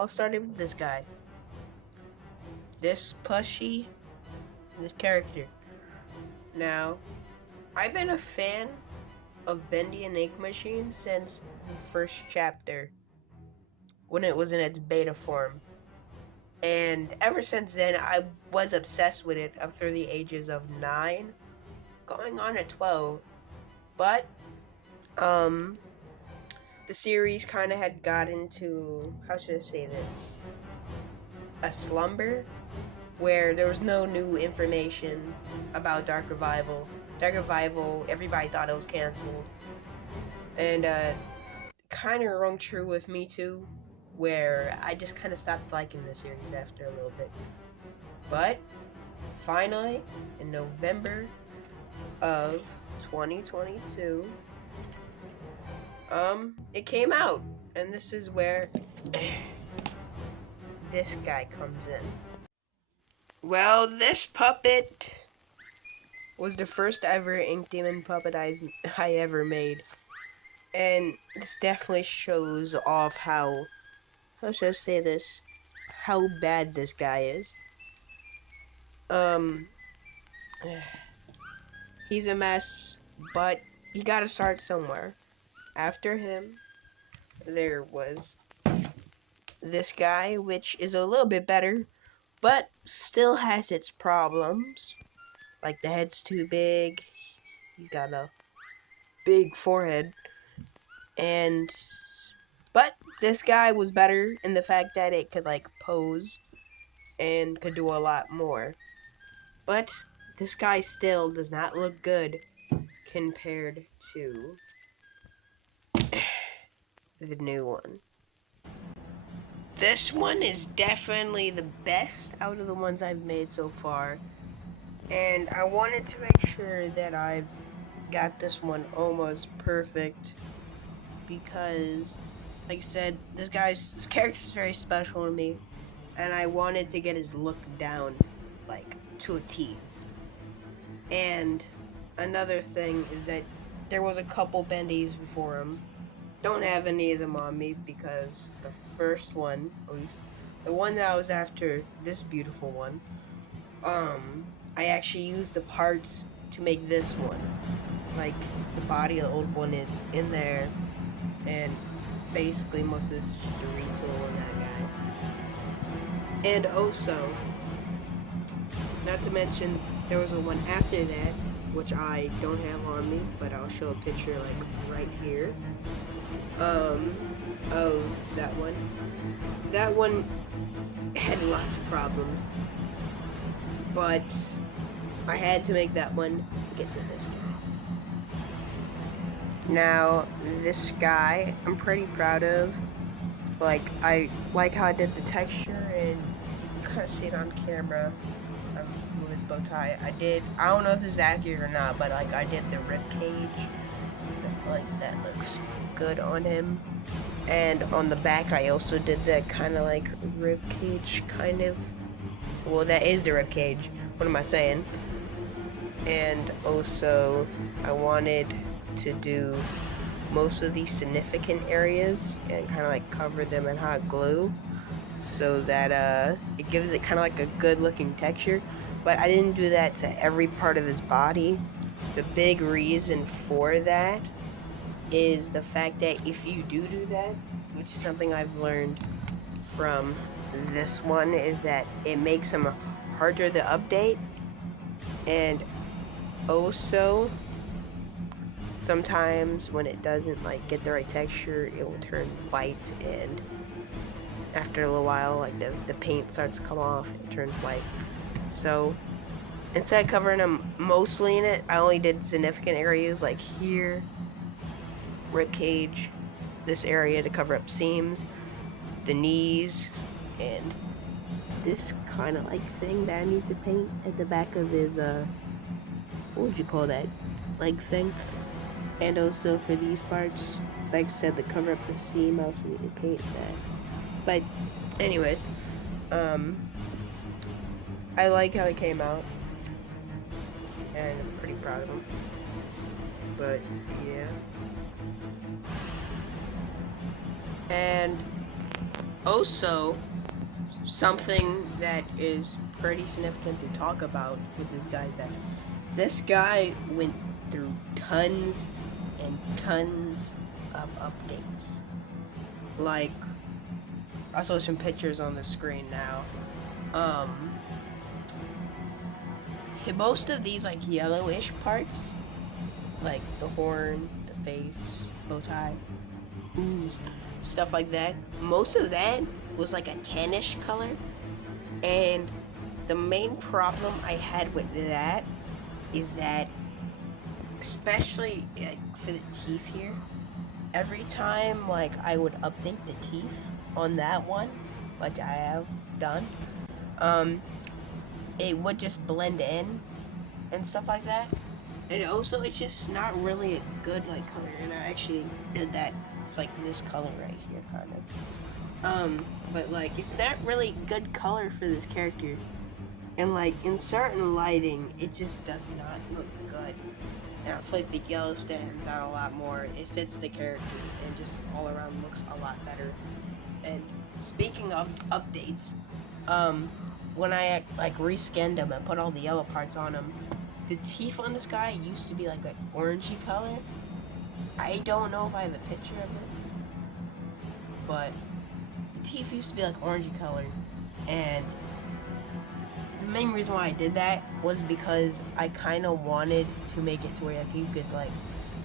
all started with this guy. This plushie, this character. Now, I've been a fan of Bendy and Ink Machine since the first chapter, when it was in its beta form. And ever since then, I was obsessed with it up through the ages of 9, going on at 12. But, the series kind of had got into, how should I say this, a slumber, where there was no new information about Dark Revival. Dark Revival, everybody thought it was canceled. And, kind of rung true with me too, where I just kind of stopped liking the series after a little bit. But, finally, in November of 2022, it came out, and this is where this guy comes in. Well, this puppet was the first ever Ink Demon puppet I ever made, and this definitely shows off how should I say this, how bad this guy is. He's a mess, but you gotta start somewhere. After him, there was this guy, which is a little bit better, but still has its problems. Like, the head's too big, he's got a big forehead, but this guy was better in the fact that it could, like, pose and could do a lot more. But this guy still does not look good compared to the new one. This one is definitely the best out of the ones I've made so far, and I wanted to make sure that I've got this one almost perfect, because, like I said, this character's very special to me, and I wanted to get his look down, like, to a T. And another thing is that there was a couple Bendies before him. Don't have any of them on me because the first one, at least the one that was after this beautiful one, I actually used the parts to make this one. Like, the body of the old one is in there, and basically most of this is just a retool on that guy. And also, not to mention, there was a one after that, which I don't have on me, but I'll show a picture, like, right here, of that one. That one had lots of problems, but I had to make that one to get to this guy. Now, this guy, I'm pretty proud of. Like, I like how I did the texture, and you kind of see it on camera. With his bow tie, I don't know if this is accurate or not, but, like, I did the rib cage. I feel like that looks good on him. And on the back, I also did that kind of, like, rib cage, kind of. Well, that is the rib cage. What am I saying? And also, I wanted to do most of these significant areas and kind of, like, cover them in hot glue, so that it gives it kind of like a good looking texture. But I didn't do that to every part of his body. The big reason for that is the fact that if you do that, which is something I've learned from this one, is that it makes him harder to update, and also sometimes when it doesn't, like, get the right texture, it will turn white, and after a little while, like, the paint starts to come off, it turns white. So instead of covering them mostly in it, I only did significant areas, like here, rib cage, this area to cover up seams, the knees, and this kind of like thing that I need to paint at the back of his what would you call that, leg thing. And also for these parts, like I said, to cover up the seam, I also need to paint that. But anyways, I like how it came out, and I'm pretty proud of him. But yeah, and Also, something that is pretty significant to talk about with this guy is that this guy went through tons and tons of updates. Like, I saw some pictures on the screen now. Um, most of these like yellowish parts, like the horn, the face, bow tie, hooves, stuff like that. Most of that was like a tannish color, and the main problem I had with that is that, especially like, for the teeth here, every time like I would update the teeth on that one, which I have done, um, it would just blend in and stuff like that. And also, it's just not really a good like color. And I actually did that. It's like this color right here, kind of. But like, it's not really good color for this character. And like, in certain lighting, it just does not look good. And I feel like the yellow stands out a lot more. It fits the character and just all around looks a lot better. And speaking of updates, when I like reskinned him and put all the yellow parts on him, the teeth on this guy used to be like an orangey color. I don't know if I have a picture of it, but the teeth used to be like orangey color, and the main reason why I did that was because I kind of wanted to make it to where like, you could like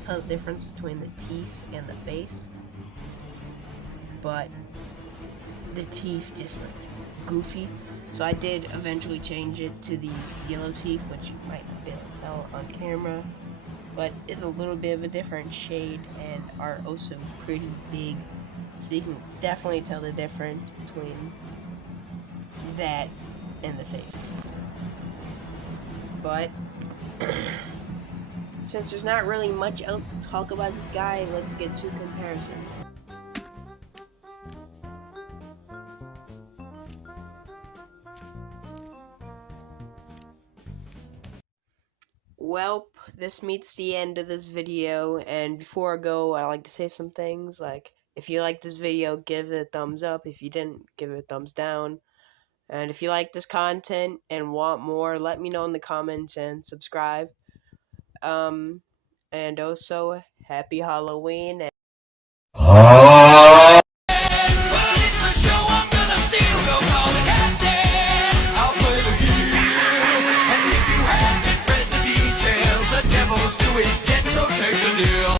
tell the difference between the teeth and the face, but the teeth just looked goofy. So I did eventually change it to these yellow teeth, which you might not be able to tell on camera, but it's a little bit of a different shade and are also pretty big. So you can definitely tell the difference between that and the face. But since there's not really much else to talk about this guy, let's get to comparison. Well, this meets the end of this video, and before I go, I like to say some things, like, if you like this video, give it a thumbs up. If you didn't, give it a thumbs down. And if you like this content and want more, let me know in the comments and subscribe. Um, and also, happy Halloween.